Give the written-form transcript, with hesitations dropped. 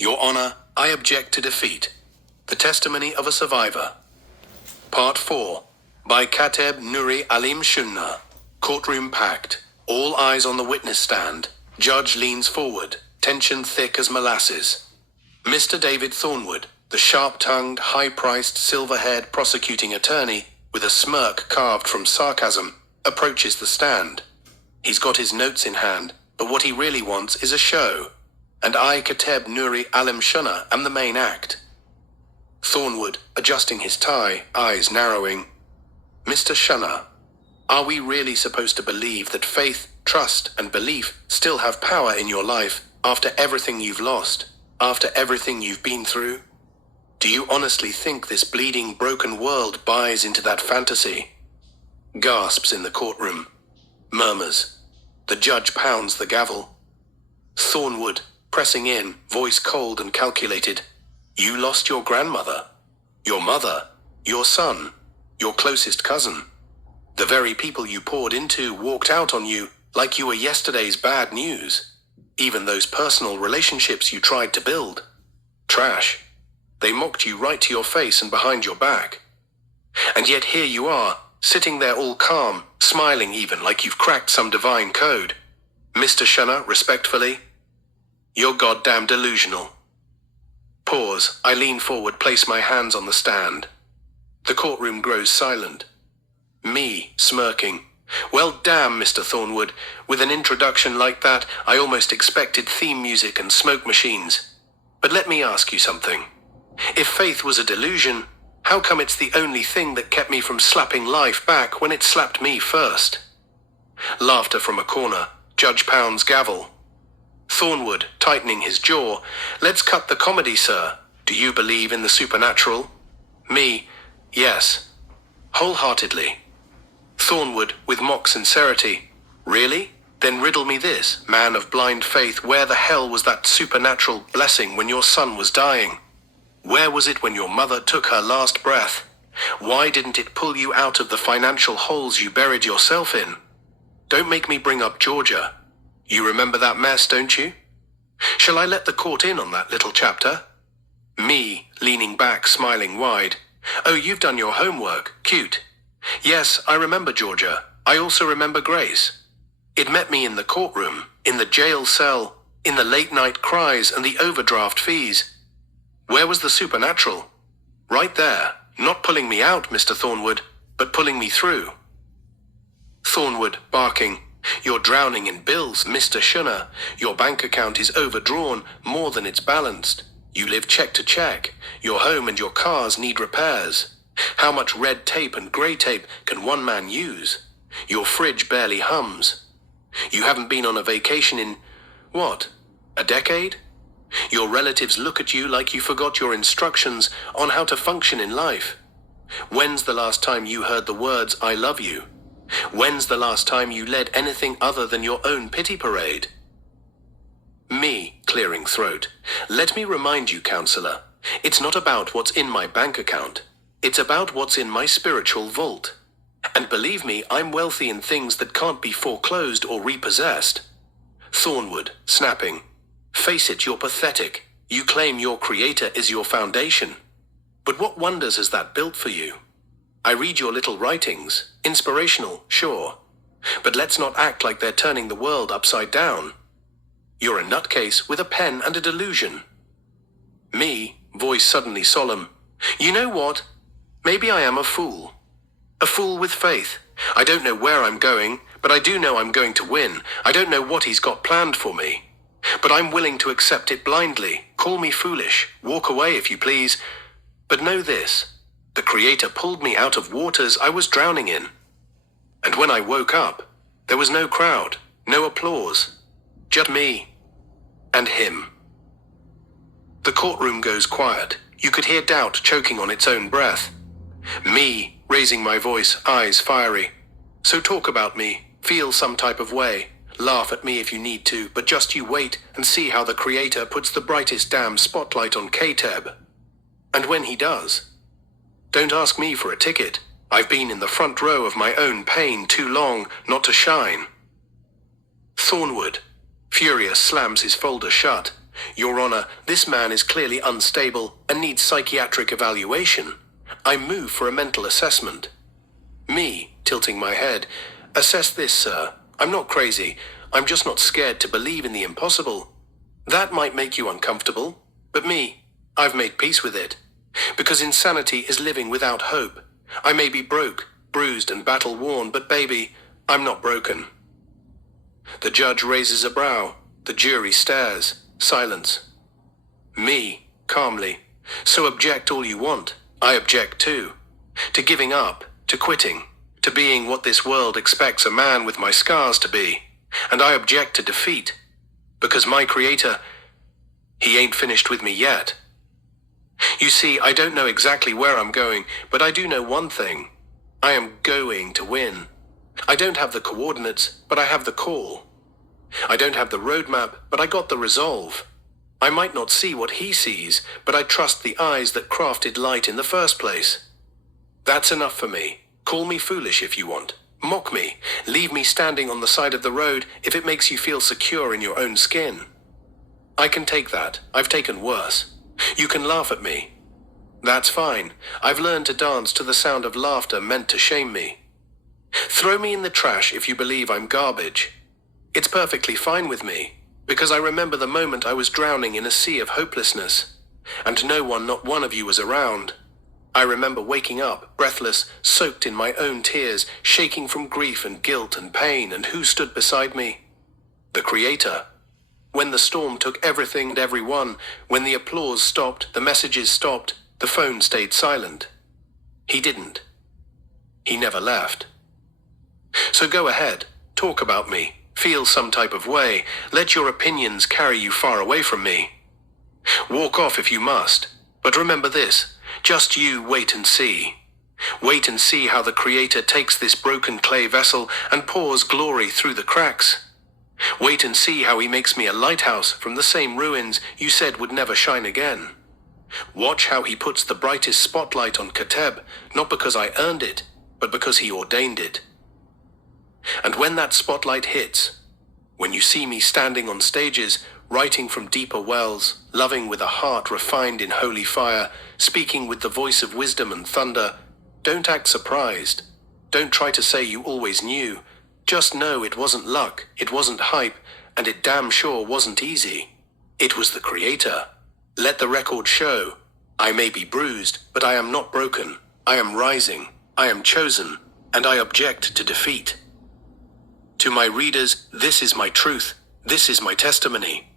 Your Honor, I object to defeat. The Testimony of a Survivor. Part 4. By Kateb Nuri Alim Shunna. Courtroom packed. All eyes on the witness stand. Judge leans forward, tension thick as molasses. Mr. David Thornwood, the sharp-tongued, high-priced, silver-haired prosecuting attorney, with a smirk carved from sarcasm, approaches the stand. He's got his notes in hand, but what he really wants is a show. And I, Kateb Nuri Alim Shunna, am the main act. Thornwood, adjusting his tie, eyes narrowing. Mr. Shunna, are we really supposed to believe that faith, trust, and belief still have power in your life after everything you've lost, after everything you've been through? Do you honestly think this bleeding, broken world buys into that fantasy? Gasps in the courtroom. Murmurs. The judge pounds the gavel. Thornwood, pressing in, voice cold and calculated. You lost your grandmother, your mother, your son, your closest cousin. The very people you poured into walked out on you like you were yesterday's bad news. Even those personal relationships you tried to build. Trash. They mocked you right to your face and behind your back. And yet here you are, sitting there all calm, smiling even like you've cracked some divine code. Mr. Shunna, respectfully, you're goddamn delusional. Pause. I lean forward, place my hands on the stand. The courtroom grows silent. Me, smirking. Well, damn, Mr. Thornwood. With an introduction like that, I almost expected theme music and smoke machines. But let me ask you something. If faith was a delusion, how come it's the only thing that kept me from slapping life back when it slapped me first? Laughter from a corner. Judge pounds gavel. Thornwood, tightening his jaw. Let's cut the comedy, sir. Do you believe in the supernatural? Me, yes. Wholeheartedly. Thornwood, with mock sincerity. Really? Then riddle me this, man of blind faith, where the hell was that supernatural blessing when your son was dying? Where was it when your mother took her last breath? Why didn't it pull you out of the financial holes you buried yourself in? Don't make me bring up Georgia. You remember that mess, don't you? Shall I let the court in on that little chapter? Me, leaning back, smiling wide. Oh, you've done your homework. Cute. Yes, I remember Georgia. I also remember Grace. It met me in the courtroom, in the jail cell, in the late-night cries and the overdraft fees. Where was the supernatural? Right there, not pulling me out, Mr. Thornwood, but pulling me through. Thornwood, barking. You're drowning in bills, Mr. Shunna. Your bank account is overdrawn more than it's balanced. You live check to check. Your home and your cars need repairs. How much red tape and grey tape can one man use? Your fridge barely hums. You haven't been on a vacation in, what, a decade? Your relatives look at you like you forgot your instructions on how to function in life. When's the last time you heard the words, I love you? When's the last time you led anything other than your own pity parade? Me, clearing throat. Let me remind you, counselor, it's not about what's in my bank account. It's about what's in my spiritual vault. And believe me, I'm wealthy in things that can't be foreclosed or repossessed. Thornwood, snapping. Face it, you're pathetic. You claim your creator is your foundation. But what wonders has that built for you? I read your little writings. Inspirational, sure. But let's not act like they're turning the world upside down. You're a nutcase with a pen and a delusion. Me, voice suddenly solemn. You know what? Maybe I am a fool. A fool with faith. I don't know where I'm going, but I do know I'm going to win. I don't know what he's got planned for me. But I'm willing to accept it blindly. Call me foolish. Walk away if you please. But know this. The Creator pulled me out of waters I was drowning in. And when I woke up, there was no crowd, no applause. Just me. And him. The courtroom goes quiet. You could hear doubt choking on its own breath. Me, raising my voice, eyes fiery. So talk about me. Feel some type of way. Laugh at me if you need to, but just you wait and see how the Creator puts the brightest damn spotlight on Kateb. And when he does, don't ask me for a ticket. I've been in the front row of my own pain too long not to shine. Thornwood, furious, slams his folder shut. Your Honor, this man is clearly unstable and needs psychiatric evaluation. I move for a mental assessment. Me, tilting my head. Assess this, sir. I'm not crazy. I'm just not scared to believe in the impossible. That might make you uncomfortable, but me, I've made peace with it. Because insanity is living without hope. I may be broke, bruised and battle-worn, but baby, I'm not broken. The judge raises a brow. The jury stares. Silence. Me, calmly. So object all you want. I object too. To giving up, to quitting, to being what this world expects a man with my scars to be. And I object to defeat. Because my creator, he ain't finished with me yet. You see, I don't know exactly where I'm going, but I do know one thing. I am going to win. I don't have the coordinates, but I have the call. I don't have the roadmap, but I got the resolve. I might not see what he sees, but I trust the eyes that crafted light in the first place. That's enough for me. Call me foolish if you want. Mock me. Leave me standing on the side of the road if it makes you feel secure in your own skin. I can take that. I've taken worse. You can laugh at me. That's fine. I've learned to dance to the sound of laughter meant to shame me. Throw me in the trash if you believe I'm garbage. It's perfectly fine with me, because I remember the moment I was drowning in a sea of hopelessness, and no one, not one of you was around. I remember waking up, breathless, soaked in my own tears, shaking from grief and guilt and pain, and who stood beside me? The Creator. When the storm took everything and everyone, when the applause stopped, the messages stopped, the phone stayed silent. He didn't. He never left. So go ahead, talk about me, feel some type of way, let your opinions carry you far away from me. Walk off if you must, but remember this, just you wait and see. Wait and see how the Creator takes this broken clay vessel and pours glory through the cracks. Wait and see how he makes me a lighthouse from the same ruins you said would never shine again. Watch how he puts the brightest spotlight on Kateb, not because I earned it, but because he ordained it. And when that spotlight hits, when you see me standing on stages, writing from deeper wells, loving with a heart refined in holy fire, speaking with the voice of wisdom and thunder, don't act surprised. Don't try to say you always knew. Just know it wasn't luck, it wasn't hype, and it damn sure wasn't easy. It was the Creator. Let the record show. I may be bruised, but I am not broken. I am rising. I am chosen, and I object to defeat. To my readers, this is my truth. This is my testimony.